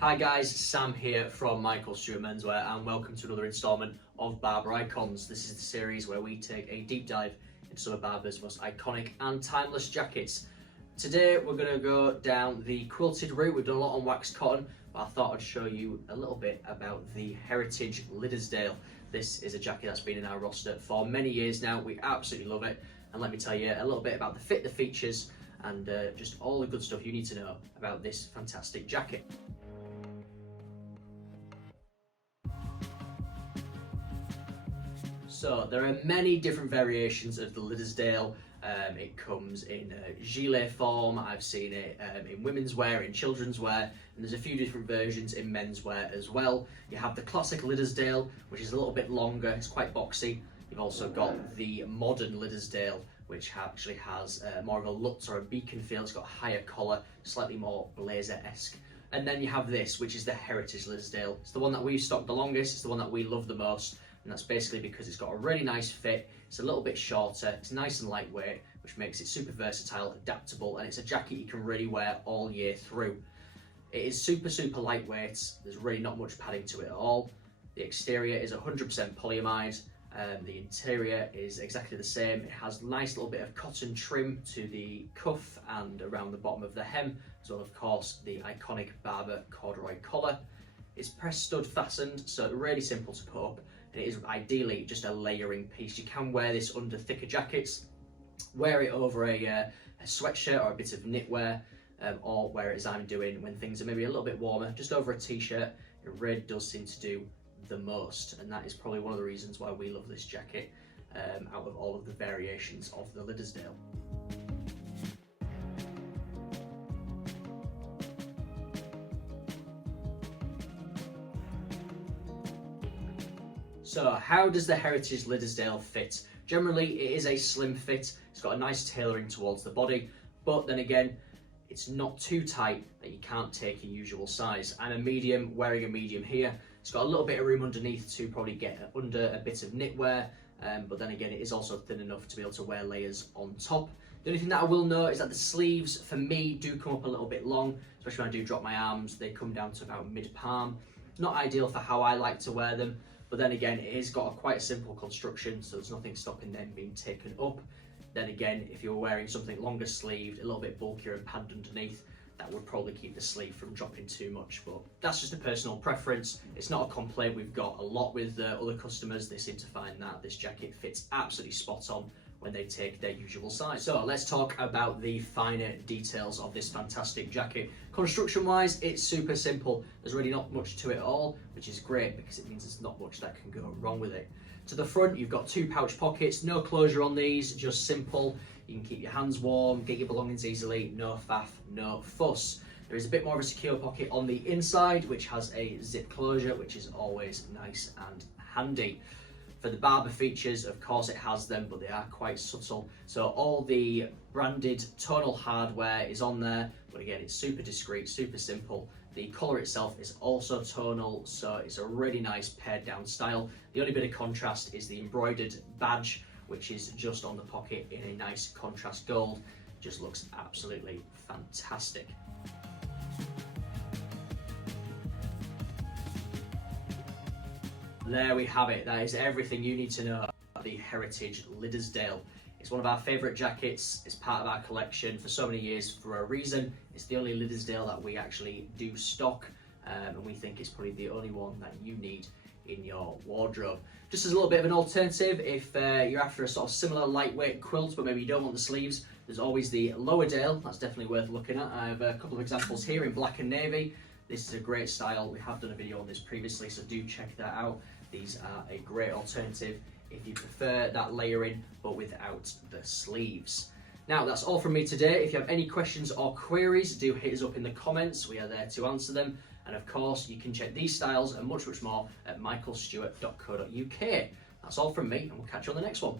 Hi guys, Sam here from Stewart Menswear and welcome to another instalment of Barbour Icons. This is the series where we take a deep dive into some of Barbour's most iconic and timeless jackets. Today we're going to go down the quilted route. We've done a lot on waxed cotton, but I thought I'd show you a little bit about the Heritage Liddesdale. This is a jacket that's been in our roster for many years now. We absolutely love it, and let me tell you a little bit about the fit, the features, and just all the good stuff you need to know about this fantastic jacket. So there are many different variations of the Liddesdale. It comes in gilet form. I've seen it in women's wear, in children's wear, and there's a few different versions in men's wear as well. You have the classic Liddesdale, which is a little bit longer, it's quite boxy. You've also got the modern Liddesdale, which actually has more of a Lutz or a beacon feel. It's got a higher collar, slightly more blazer-esque. And then you have this, which is the Heritage Liddesdale. It's the one that we've stocked the longest, it's the one that we love the most. And that's basically because it's got a really nice fit, it's a little bit shorter, it's nice and lightweight, which makes it super versatile, adaptable, and it's a jacket you can really wear all year through. It is super lightweight, there's really not much padding to it at all. The exterior is 100% polyamide, the interior is exactly the same. It has a nice little bit of cotton trim to the cuff and around the bottom of the hem, as well of course the iconic Barbour corduroy collar. It's press stud fastened, so really simple to put up. And it is ideally just a layering piece. You can wear this under thicker jackets, wear it over a sweatshirt or a bit of knitwear, or wear it as I'm doing when things are maybe a little bit warmer, just over a t-shirt. It really does seem to do the most, and that is probably one of the reasons why we love this jacket out of all of the variations of the Liddesdale. So how does the Heritage Liddesdale fit? Generally it is a slim fit, it's got a nice tailoring towards the body, but then again it's not too tight that you can't take your usual size. I'm a medium, wearing a medium here. It's got a little bit of room underneath to probably get under a bit of knitwear, but then again it is also thin enough to be able to wear layers on top. The only thing that I will note is that the sleeves for me do come up a little bit long, especially when I do drop my arms. They come down to about mid-palm. Not ideal for how I like to wear them. But then again, it has got quite a simple construction, so there's nothing stopping them being taken up. Then again, if you're wearing something longer sleeved, a little bit bulkier and padded underneath, that would probably keep the sleeve from dropping too much. But that's just a personal preference. It's not a complaint we've got a lot with other customers. They seem to find that this jacket fits absolutely spot on when they take their usual size. So let's talk about the finer details of this fantastic jacket. Construction wise, it's super simple. There's really not much to it at all, which is great because it means there's not much that can go wrong with it. To the front, you've got two pouch pockets, no closure on these, just simple. You can keep your hands warm, get your belongings easily, no faff, no fuss. There is a bit more of a secure pocket on the inside, which has a zip closure, which is always nice and handy. For the Barbour features, of course it has them, but they are quite subtle. So all the branded tonal hardware is on there, but again, it's super discreet, super simple. The collar itself is also tonal, so it's a really nice pared down style. The only bit of contrast is the embroidered badge, which is just on the pocket in a nice contrast gold. Just looks absolutely fantastic. There we have it. That is everything you need to know about the Heritage Liddesdale. It's one of our favourite jackets. It's part of our collection for so many years for a reason. It's the only Liddesdale that we actually do stock, and we think it's probably the only one that you need in your wardrobe. Just as a little bit of an alternative, if you're after a sort of similar lightweight quilt, but maybe you don't want the sleeves, there's always the Lowerdale. That's definitely worth looking at. I have a couple of examples here in black and navy. This is a great style. We have done a video on this previously, so do check that out. These are a great alternative if you prefer that layering but without the sleeves. Now that's all from me today. If you have any questions or queries, do hit us up in the comments. We are there to answer them. And of course, you can check these styles and much more at michaelstewart.co.uk. That's all from me, and we'll catch you on the next one.